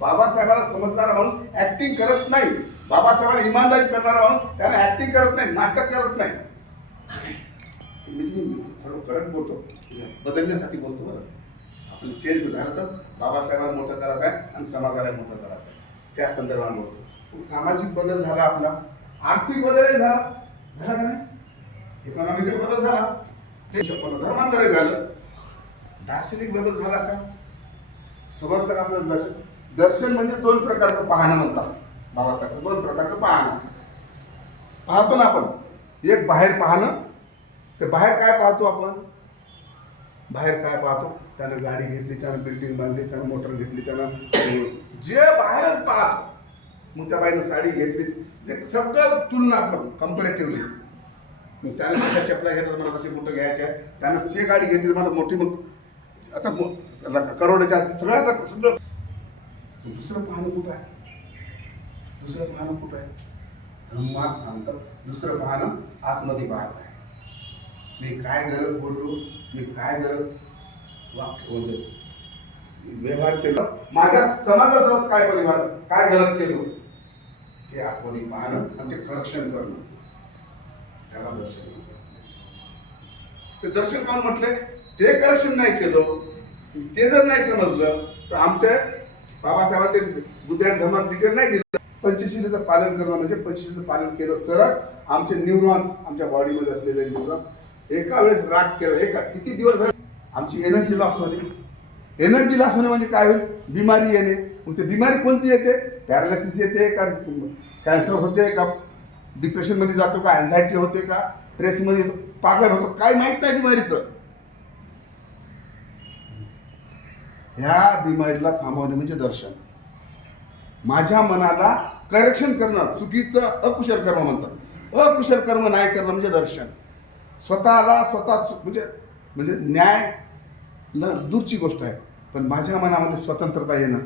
बाबासाहेबांना समजणारा माणूस ऍक्टिंग करत नाही. बाबासाहेबांना इमानदारी करणारा माणूस त्याला ऍक्टिंग करत नाही, नाटक करत नाही. मी थोडं कडक बोलतो, बदलण्यासाठी बोलतो. बरं, आपलं चेंज झालं तर बाबासाहेबांना मोठं करायचं आहे आणि समाजाला मोठं करायचं आहे, त्या संदर्भात बोलतो. सामाजिक बदल झाला, आपला आर्थिक बदलही झाला का नाही, इकॉनॉमिकल बदल झाला, धर्मांतरही झालं, दार्शनिक बदल झाला का. समजलं आपलं दर्शन. दर्शन म्हणजे दोन प्रकारचं पाहणं म्हणतात बाबासाहेब. दोन प्रकारचं पाहणं पाहतो ना आपण. एक बाहेर पाहणं, ते बाहेर काय पाहतो आपण, बाहेर काय पाहतो, त्यानं गाडी घेतली, त्यानं बिल्डिंग बांधली, त्यानं मोटर घेतली, त्यानं जे बाहेरच पाहतो. मग त्या बाईनं साडी घेतली, ते सगळं तुलनात्मक कम्पॅरेटिव्हली. मग त्यानं कशा चपला घेतल्या, मला तशी मोठं घ्यायचे आहे, त्यानं जे गाडी घेतली मला मोठी, मग आता करोडच्या सगळ्याचं सगळं. दुसरं पाहणं कुठं आहे, दुसरं पाहणं कुठं आहे, धर्मात सांगतात दुसरं पाहणं आतमध्ये पाहायचं आहे. मी काय गरज बोललो, मी काय गरज वाक्य बोललो, व्यवहार केलं, माझ्या समाजासोबत काय परिवार काय गलत केलो, ते आतमध्ये पाहणं आणि ते करेक्शन करणं, त्याला दर्शन म्हणतात. ते दर्शन कोण म्हटले, ते करेक्शन नाही केलं, ते जर नाही समजलं तर आमच्या बाबासाहेबांनी ते बुद्ध धर्मात डिटेल नाही दिलं. पंचशीलीचं पालन करणं म्हणजे पंचशीलीचं पालन केलं तरच आमचे न्यूरॉन्स, आमच्या बॉडीमध्ये असलेले न्यूरॉन्स एका वेळेस राग केलं, एका किती दिवस आमची एनर्जी लॉस होणे. एनर्जी लॉस होणे म्हणजे काय होईल, बिमारी येणे. मग ते बिमारी कोणती येते, पॅरालिसिस येते का, कॅन्सर होते का, डिप्रेशनमध्ये जातो का, अँझायटी होते का, स्ट्रेसमध्ये येतो, पागल होतो, काय माहीत नाही बिमारीचं. ह्या बिमारीला थांबवणे म्हणजे दर्शन. माझ्या मनाला करेक्शन करणं, चुकीचं अकुशल कर्म म्हणतात. अकुशल कर्म नाही करणं म्हणजे दर्शन. स्वतःला स्वतः म्हणजे न्याय दूरची गोष्ट आहे, पण माझ्या मनामध्ये स्वतंत्रता येणं,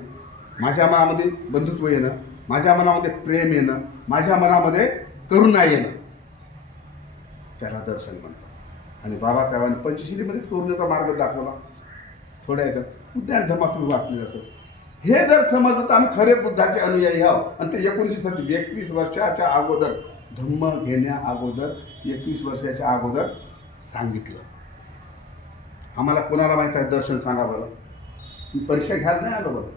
माझ्या मनामध्ये बंधुत्व येणं, माझ्या मनामध्ये प्रेम येणं, माझ्या मनामध्ये करुणा येणं, त्याला दर्शन म्हणतात. आणि बाबासाहेबांनी पंचशीलीमध्येच करुणेचा मार्ग दाखवला. थोड्या याच्यात उद्यान धर्मात तुम्ही वाचलेलं असेल. हे जर समजलं तर आम्ही खरे बुद्धाचे अनुयायी आहोत. आणि ते 1921 वर्षाच्या अगोदर, धम्म घेण्या अगोदर 21 वर्षाच्या अगोदर सांगितलं. आम्हाला कोणाला माहीत आहे दर्शन, सांगा बरं. मी परीक्षा घ्यायला नाही आलो बरं,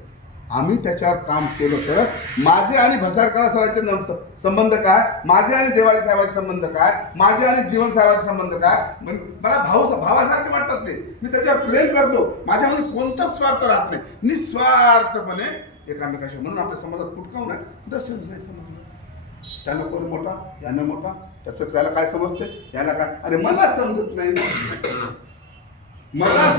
आम्ही त्याच्यावर काम केलं तरच. माझे आणि भसारकरा सरांचे संबंध काय, माझे आणि देवाजी साहेबांचे संबंध काय, माझे आणि जीवन साहेबांचे संबंध काय, मला भावासारखे वाटतात ते. मी त्याच्यावर प्रेम करतो, माझ्यामध्ये कोणताच स्वार्थ राहत नाही, निस्वार्थपणे एकामेकाशी. म्हणून आपल्या समाजात कुठकावून आहे, दर्शनच नाही समजलं. त्यानं कोण मोठा, यानं मोठा, त्याचं त्याला काय समजते, याला काय, अरे मला समजत नाही, मला